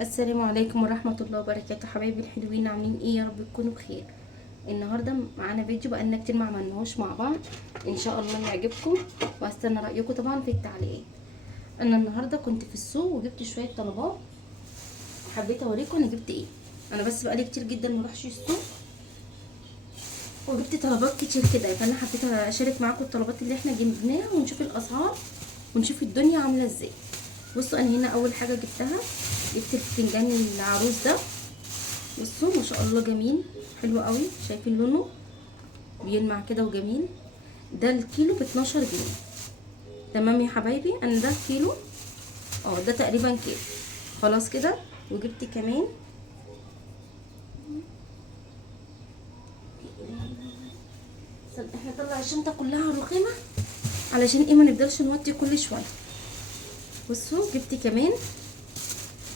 السلام عليكم ورحمة الله وبركاته. حبايبي الحلوين، عاملين ايه؟ يا رب تكونوا بخير. النهارده معانا فيديو بقالنا كتير ما عملناهوش مع بعض، ان شاء الله يعجبكم واستنى رايكم طبعا في التعليقات. انا النهارده كنت في السوق وجبت شويه طلبات، حبيت اوريكم انا جبت ايه. انا بس بقالي كتير جدا ما اروحش السوق وجبت طلبات كتير كده، فانا حبيت اشارك معاكم الطلبات اللي احنا جبناها ونشوف الاسعار ونشوف الدنيا عامله ازاي. بصوا، انا هنا اول حاجه جبتها، جبت الفنجان العروس ده. بصوا ما شاء الله جميل، حلو قوي، شايفين لونه بيلمع كده وجميل. ده الكيلو ب12 جنيه. تمام يا حبايبي، انا ده كيلو، ده تقريبا كيلو. خلاص كده. وجبت كمان احنا نطلع الشنطه كلها على الرخامه علشان ايه ما نفضلش نوطي كل شويه. بصوا جبت كمان،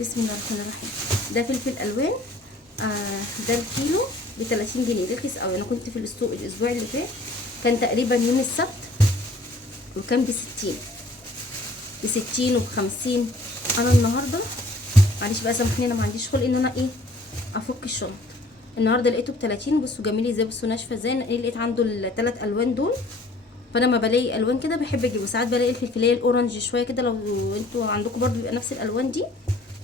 بسم الله الرحمن الرحيم، ده فلفل الوان. ده الكيلو ب30 جنيه، رخيص قوي. انا كنت في السوق الاسبوع اللي فات، كان تقريبا يوم السبت، وكان ب60 وب50. انا النهارده معلش بقى سامحني، انا ما عنديش خلق ان انا افك الشنط. النهارده لقيته ب30. بصوا جميل ازاي، بصوا ناشفه ازاي. انا لقيت عنده الثلاث الوان دول، فانا ما بلاقي الوان كده بحب اجيبه. ساعات بلاقي الفلفليه الاورنج شويه كده، لو انتوا عندكم برضو بيبقى نفس الالوان دي،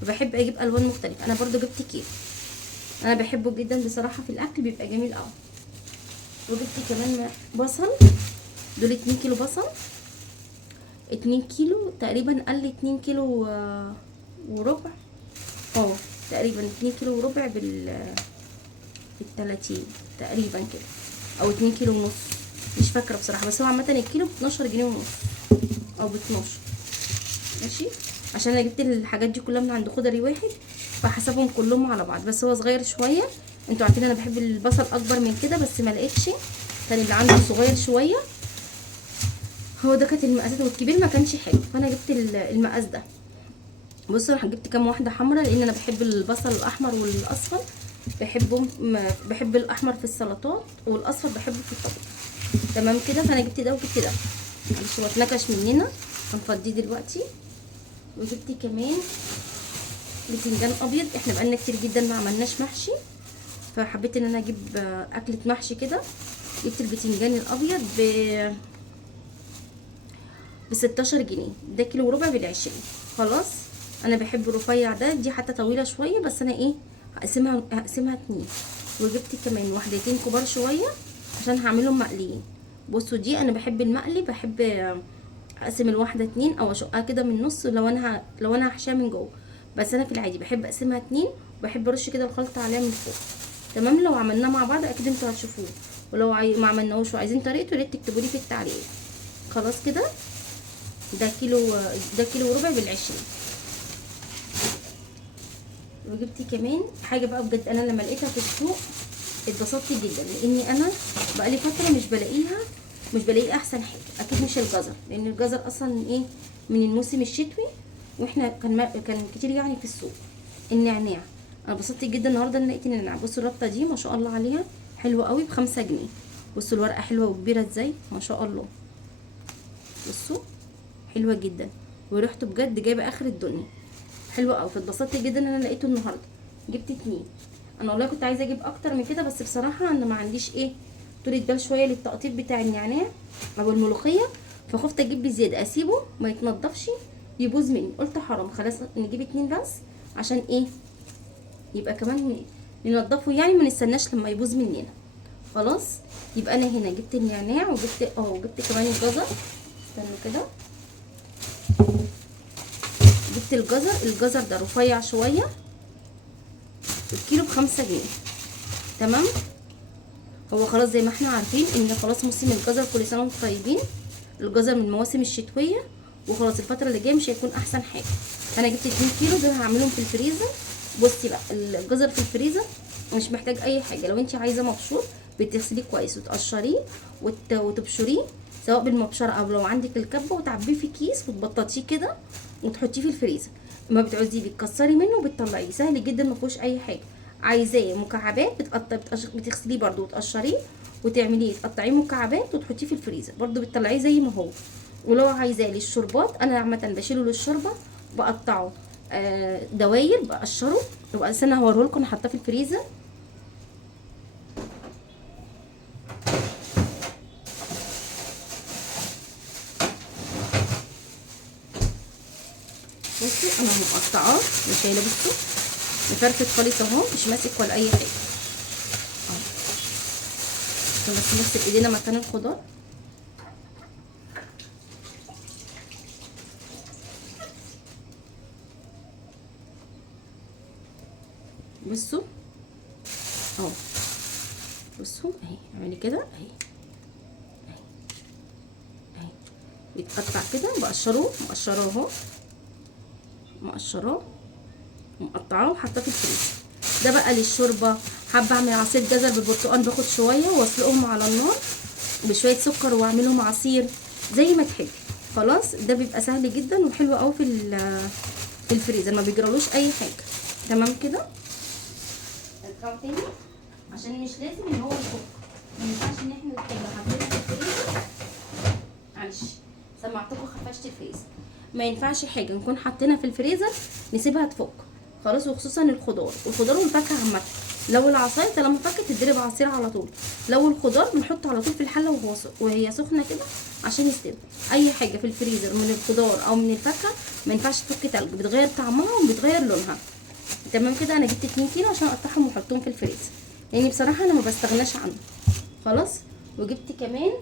فبحب اجيب الوان مختلفه. انا برضو جبت كيلو، انا بحبه جدا بصراحه، في الاكل بيبقى جميل قوي. وجبت كمان بصل، دول 2 كيلو بصل، 2 كيلو تقريبا، قال 2 كيلو وربع. تقريبا 2 كيلو وربع بال30 تقريبا كده، او 2 كيلو ونص، مش فاكره بصراحه. بس هو عامه الكيلو ب12 جنيه ونص او ب12. ماشي، عشان انا جبت الحاجات دي كلها من عند خضري واحد، فحسبهم كلهم على بعض. بس هو صغير شويه، انتوا عارفين انا بحب البصل اكبر من كده، بس ما لقيتش، كان اللي عنده صغير شويه. هو ده كانت المقاسات، والكبير ما كانش حلو، فانا جبت المقاس ده. بصوا انا جبت كام واحده حمراء، لان انا بحب البصل الاحمر والاصفر، بحبهم. بحب الاحمر في السلطات والاصفر بحبه في الطبخ. تمام كده، فانا جبت ده وجبت ده، معلش هو اتنكش مننا، هنفضيه دلوقتي. وجبت كمان بتنجان ابيض، احنا بقالنا كتير جدا ما عملناش محشي، فحبيت ان انا اجيب اكله محشي كده. جبت البتنجان الابيض ب16 جنيه، ده كيلو وربع ب20. خلاص، انا بحب الرفيع ده، دي حتى طويله شويه، بس انا هقسمها 2. وجبت كمان واحدتين كبار شويه عشان هعملهم مقليين. بصوا دي انا بحب المقلي، بحب اقسم الواحده 2 او اشقها كده من النص، لو انا هحشيها من جوه. بس انا في العادي بحب اقسمها 2، وبحب ارش كده الخلطه عليها من فوق. تمام، لو عملناه مع بعض اكيد انتوا هتشوفوه، ولو ما عملناهوش وعايزين طريقته يا ريت تكتبوا لي في التعليقات. خلاص كده، ده كيلو وربع ب20. وجبت كمان حاجه بقى بجد، انا لما لقيتها في السوق اتبسطت جدا، لاني انا بقالي فتره مش بلاقيه احسن حاجه. اكيد مش الجزر، لان الجزر اصلا من الموسم الشتوي، واحنا كان كتير يعني في السوق. النعناع، انا اتبسطت جدا النهارده ان لقيت النعناع. بصوا الربطه دي ما شاء الله عليها، حلوه قوي، ب5 جنيه. بصوا الورقه حلوه وكبيره ازاي، ما شاء الله. بصوا حلوه جدا، وريحته بجد جايبه اخر الدنيا، حلوه قوي. فاتبسطت جدا ان انا لقيته النهارده، جبت 2. انا والله كنت عايزه اجيب اكتر من كده، بس بصراحه انا ما عنديش طولة بال شويه للتقطيف بتاع النعناع او الملوخيه، فخفت اجيب بزياده اسيبه ما يتنضفش يبوظ مني. قلت حرام، خلاص نجيب 2 بس، عشان يبقى كمان ننضفه يعني، ما نستناش لما يبوظ مننا. خلاص، يبقى انا هنا جبت النعناع وجبت كمان الجزر. استنوا كده، جبت الجزر ده رفيع شويه، الكيلو ب5 جنيه. تمام، هو خلاص زي ما احنا عارفين ان خلاص موسم الجزر، كل سنه وانتم طيبين. الجزر من المواسم الشتويه، وخلاص الفتره اللي جايه مش هيكون احسن حاجه. انا جبت 2 كيلو دول هعملهم في الفريزر. بصي بقى، الجزر في الفريزر مش محتاج اي حاجه. لو انت عايزه مبشور بتغسليه كويس وتقشريه وتبشريه، سواء بالمبشره او لو عندك الكبه، وتعبيه في كيس وتبططيه كده وتحطيه في الفريزر. اما بتعوزيه بتكسري منه وبتطلعيه، سهل جدا، ما فيهوش اي حاجه. عايزاه مكعبات بتغسليه برده وتقشريه وتعمليه، تقطعيه مكعبات وتحطيه في الفريزر برده، بتطلعيه زي ما هو. ولو عايزاه للشربات، انا عامه بشيله للشوربه، بقطعه دواير بقشره. يبقى استنى هوريهولكم انا حاطاه في الفريزر. بصوا انا مقطعاه وشايله، بصوا مفرفت خالص اهو، مش ماسك ولا اي حاجه اهو. عشان بس نغسل ايدينا مكان الخضار. بصوا اهو، بصوا اهي، اعملي كده اهي اهي اهي، بيتقطع كده. مقشره اهو، مقشراه ومقطعاه وحاطاه في الفريزر. ده بقى للشوربه. حابه اعمل عصير جزر بالبرتقال، باخد شويه واسلقهم على النار بشويه سكر واعملهم عصير زي ما تحبي. خلاص ده بيبقى سهل جدا وحلو قوي في الفريزر، ما بيجرالوش اي حاجه. تمام كده. ارجعوا تاني عشان مش لازم ان هو يفك. ما ينفعش ان احنا نحطه حاطينه في الفريزر. معلش سمعتكم خفشت الفريزر. ما ينفعش حاجه نكون حاطينها في الفريزر نسيبها تفك خلاص، وخصوصا الخضار والفاكهه عامه. لو العصايه طالما فكت تتضرب عصير على طول. لو الخضار بنحطه على طول في الحله وهي سخنه كده عشان يستوي. اي حاجه في الفريزر من الخضار او من الفاكهه ما ينفعش تفك تلج، بتغير طعمها وبتغير لونها. تمام كده. انا جبت 2 كيلو عشان اقطعهم واحطهم في الفريزر، لان بصراحه انا ما بستغناش عنه. خلاص. وجبت كمان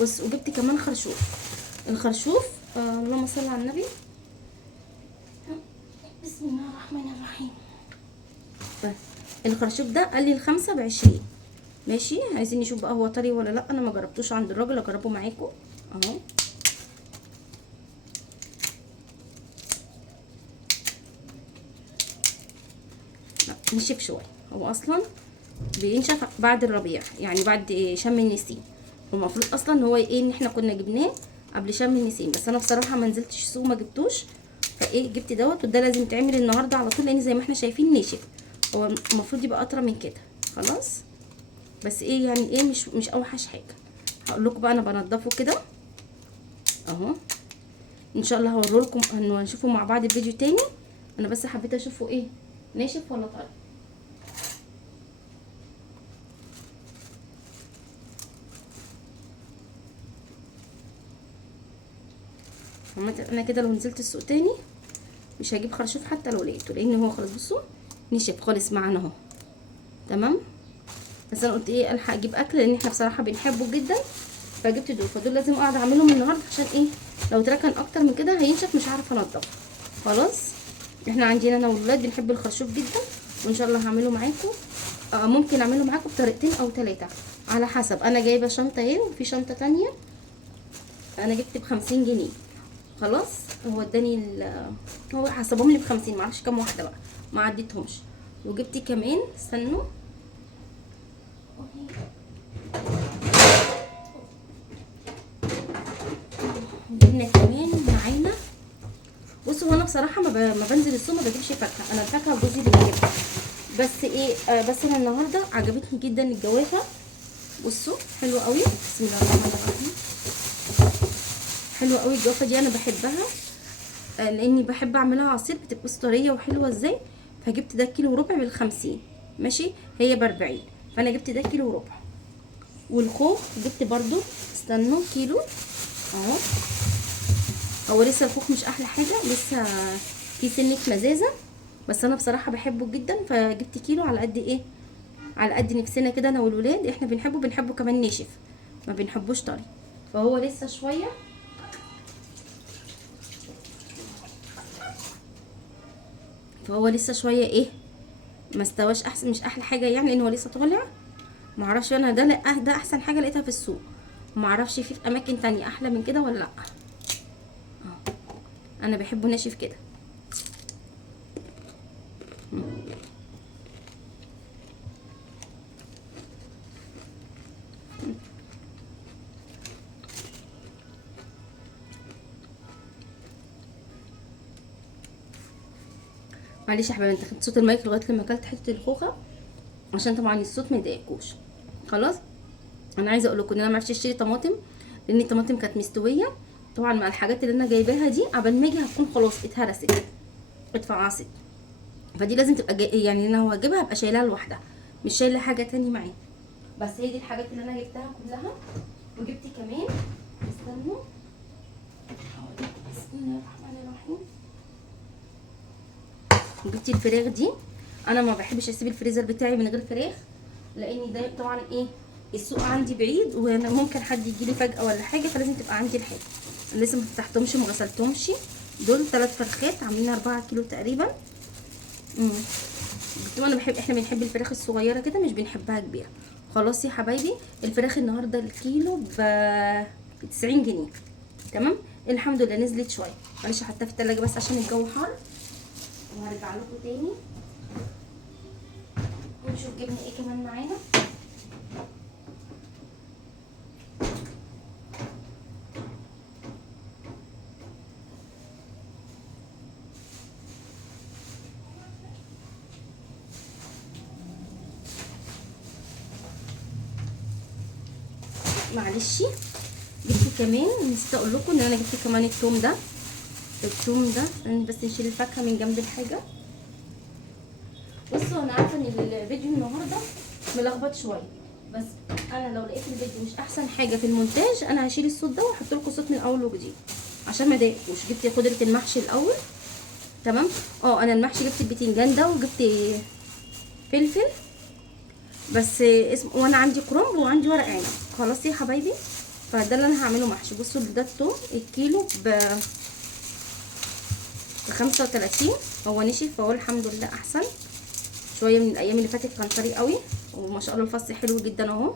بص، وجبت كمان خرشوف. الخرشوف اللهم صل على النبي. بسم الله الرحمن الرحيم. الخرشوف ده قال لي ال5 ب20. ماشي. عايزين نشوف بقى هو طري ولا لا. انا ما جربتوش عند الراجل، اجربه معاكم اهو. لا نشف شويه، هو اصلا بينشف بعد الربيع، يعني بعد شم النسيم. المفروض اصلا ان هو ايه، ان احنا كنا جبناه قبل شم النسيم، بس انا بصراحه ما نزلتش السوق ما جبتوش، فايه جبت دوت. وده لازم يتعمل النهارده على طول، لان زي ما احنا شايفين نشف. هو المفروض يبقى اطرى من كده. خلاص. بس ايه يعني ايه، مش اوحش حاجه. هقول لكم بقى انا بنضفه كده اهو. ان شاء الله هوريلكم انه هنشوفه مع بعض الفيديو تاني. انا بس حبيت اشوفه ايه، ناشف ولا طري. انا كده لو نزلت السوق تاني مش هجيب خرشوف حتى لو لقيته، لان هو خلاص بصوا نشف خالص معانا اهو. تمام. بس انا قلت ايه، الحق اجيب اكل لان احنا بصراحه بنحبه جدا، فجبت دول. فدول لازم اقعد اعملهم النهارده عشان ايه، لو اتركن اكتر من كده هينشف مش عارفه انضفه. خلاص. احنا عندنا انا والولاد بنحب الخرشوف جدا، وان شاء الله هعمله معاكم. ممكن اعمله معاكم بطريقتين او 3 على حسب. انا جايبه شنطه اهي، وفي شنطه تانية انا جبت ب50 جنيه. خلاص. هو اداني هو حسبهم لي ب50، معرفش كام واحده بقى، ما عديتهمش. وجبت كمان، استنوا، جبنا كمان معانا. بصوا انا بصراحه ما بنزل السوق ما بجيبش فاكهه، انا الفاكهه جوزي اللي بيجيبها. بس ايه بس انا النهارده عجبتني جدا الجوافه. بصوا حلوه قوي. بسم الله الرحمن الرحيم. حلوه قوي الجوافه دي، انا بحبها لاني بحب اعملها عصير، بتبقى طريه وحلوه ازاي. فجبت ده كيلو وربع ب50. ماشي. هي ب40، فانا جبت ده كيلو وربع. والخوخ جبت برضو، استنوا، كيلو اهو. هو لسه الخوخ مش احلى حاجه، لسه في سنه مزازه، بس انا بصراحه بحبه جدا. فجبت كيلو على قد ايه، على قد نفسنا كده انا والولاد. احنا بنحبه كمان ناشف، ما بنحبوش طري. فهو لسه شويه، ايه، ما استواش احسن، مش احلى حاجه يعني، لان هو لسه طالع. معرفش انا ده ده احسن حاجه لقيتها في السوق، معرفش في اماكن تانية احلى من كده ولا لا. انا بحبه ناشف كده. معلش يا حبايبي، انت خدت صوت المايك لغايه لما اكلت حته الخوخه عشان طبعا الصوت ما يضايقكوش. خلاص. انا عايزه اقول لكم ان انا ما عرفتش اشتري طماطم. لان الطماطم كانت مستويه. طبعا مع الحاجات اللي انا جايباها دي قبل ما اجي هتكون خلاص اتهرست اتفعصت، فدي لازم تبقى يعني انا هجيبها ابقى شايلها لوحدها، مش شايله حاجه تاني معايا. بس هي دي الحاجات اللي انا جبتها كلها. وجبت كمان، استنوا بسم الله الرحمن الرحيم، وجبت الفراخ دي. انا ما بحبش اسيب الفريزر بتاعي من غير فراخ، لان ده طبعا ايه السوق عندي بعيد، وانا ممكن حد يجي لي فجاه ولا حاجه، فلازم تبقى عندي الحاجه. انا لسه ما فتحتهمش ما غسلتهمش. دول 3 فرخات عاملين 4 كيلو تقريبا. انا احنا بنحب الفراخ الصغيره كده، مش بنحبها كبيره. خلاص يا حبايبي، الفراخ النهارده الكيلو ب 90 جنيه. تمام، الحمد لله نزلت شويه، معلش حطيتها في التلاجة بس عشان الجو حر. وهرجع لكم تاني ونشوف جبنا ايه كمان معانا. معلش جبت كمان، نسيت اقول لكم ان انا جبت كمان التوم ده. التوم ده بس نشيل الفاكهه من جنب الحاجه. بصوا انا عارفه ان الفيديو النهارده ملخبط شويه، بس انا لو لقيت الفيديو مش احسن حاجه في المونتاج انا هشيل الصوت ده واحط لكم صوت من اول وجديد عشان ما اضايقكوش. جبت خضره المحشي الاول. تمام، انا المحشي جبت البتنجان ده وجبت فلفل بس اسم، وانا عندي كرنب وعندي ورق عنب. خلاص يا حبايبي، فده اللي انا هعمله محشي. بصوا ده التوم الكيلو ب 35. هو نشف فهو الحمد لله احسن شويه من الايام اللي فاتت، كان طري قوي وما شاء الله الفص حلو جدا اهو.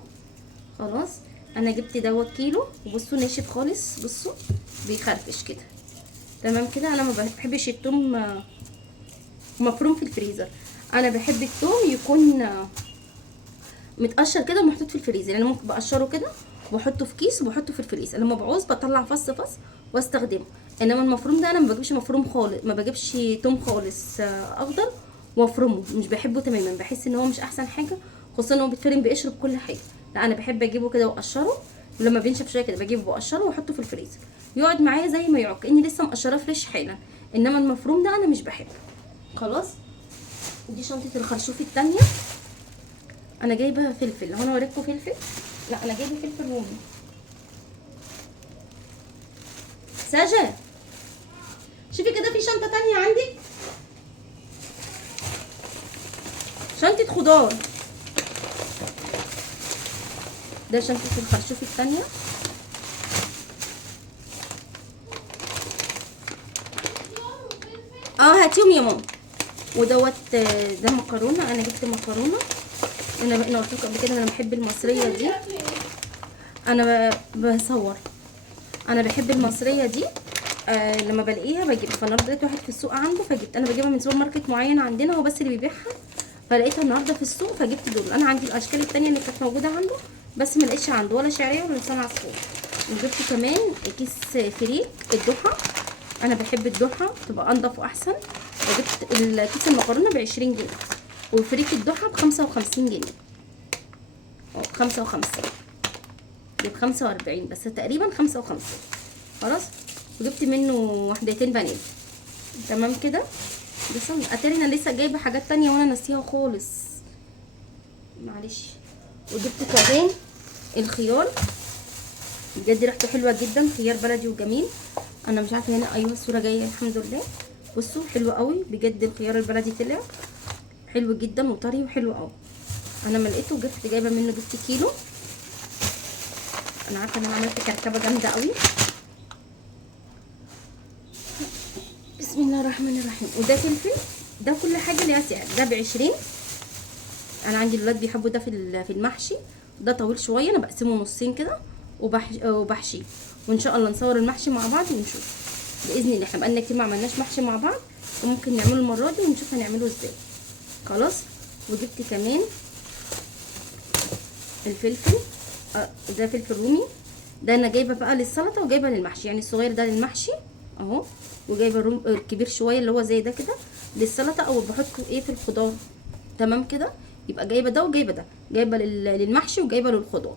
خلاص انا جبت دوت كيلو، وبصوا ناشف خالص، بصوا بيخرفش كده. تمام كده، انا ما بحبش التوم مفروم في الفريزر، انا بحب التوم يكون متقشر كده ومحطوط في الفريزر. يعني ممكن بقشره كده وبحطه في كيس وبحطه في الفريزر، لما بعوز بطلع فص واستخدمه. انما المفروم ده انا ما بجيبش مفروم خالص، ما بجيبش توم خالص اخضر وافرمه، مش بحبه تماما، بحس ان هو مش احسن حاجه، خصوصا ان هو بيتفرم بقشر بكل حاجه. لا انا بحب اجيبه كده واقشره، ولما بينشف شويه كده بجيبه واقشره واحطه في الفريزر يقعد معايا زي ما يقعد كاني لسه مقشراه فريش حالا. انما المفروم ده انا مش بحبه. خلاص، دي شنطه الخرشوف التانية. انا جايبه فلفل، هو انا اوريكم فلفل؟ لا انا جايبه فلفل رومي. ساجة شوفي كده في شنطه تانية عندك، شنطه خضار. ده شنطه الخرشوف التانية. هاتيهم يا ماما. ودوت ده مكرونه، انا جبت مكرونه. انا قلت لكم قبل كده انا بحب المصريه دي، انا بصور انا بحب المصريه دي. لما بلاقيها بجيبها، فالنهارده لقيت واحد في السوق عنده فجبت. انا بجيبها من سوبر ماركت معين عندنا هو بس اللي بيبيعها، فلقيتها النهارده في السوق فجبت دول. انا عندي الاشكال التانية اللي كانت موجوده عنده بس ما لقيتش عنده ولا شعريه ولا لسان عصفور. وجبت كمان كيس فريك الضحى، انا بحب الضحى تبقى انضف واحسن. وجبت الكيس المكرونه ب20 جنيه، وفريك الضحى ب55 جنيه. 55 ب45 بس تقريبا 55. خلاص، وجبت منه وحدتين فانيليا. تمام كده. بس اتاري انا لسه جايبه حاجات تانية وانا ناسيها خالص، معلش. وجبت كمان الخيار، بجد ريحته حلوه جدا، خيار بلدي وجميل. انا مش عارفه هنا، ايوه الصوره جايه الحمد لله. بصوا حلو قوي بجد، الخيار البلدي طلع حلو جدا وطري وحلو قوي. انا ما لقيته جايبه منه، جبت كيلو. انا عارفه ان انا عملت كركبه جامده قوي. بسم الله الرحمن الرحيم. وده فلفل، ده كل حاجه ليها سعر. ده ب20. انا عندي الولاد بيحبوا ده في المحشي. ده طويل شويه، انا بقسمه نصين كده وبحشيه، وان شاء الله نصور المحشي مع بعض ونشوف باذن الله. احنا بقالنا كتير ما عملناش محشي مع بعض، وممكن نعمله المره دي ونشوف هنعمله ازاي. خلاص. وجبت كمان الفلفل، ده فلفل رومي. ده انا جايبه بقى للسلطه وجايبه للمحشي، يعني الصغير ده للمحشي اهو، وجايبه الكبير شويه اللي هو زي ده كده للسلطه او بحطه في الخضار. تمام كده، يبقى جايبه ده وجايبه ده، جايبه للمحشي وجايبه للخضار.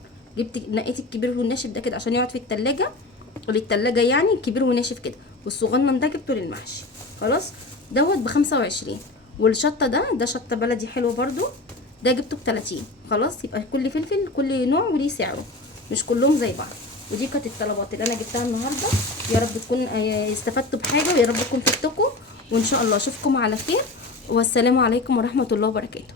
نقيت الكبير والناشف ده كده عشان يقعد في التلاجة، وللتلاجة يعني الكبير وناشف كده، والصغنن ده جبته للمحشي. خلاص دوت ب25. والشطه ده شطه بلدي حلو برضو، ده جبته ب30. خلاص يبقى كل فلفل كل نوع وليه سعره، مش كلهم زي بعض. ودي كانت الطلبات اللي انا جبتها النهارده. يا رب تكون استفدتوا بحاجه، ويا رب تكون فدتكم، وان شاء الله اشوفكم على خير، والسلام عليكم ورحمه الله وبركاته.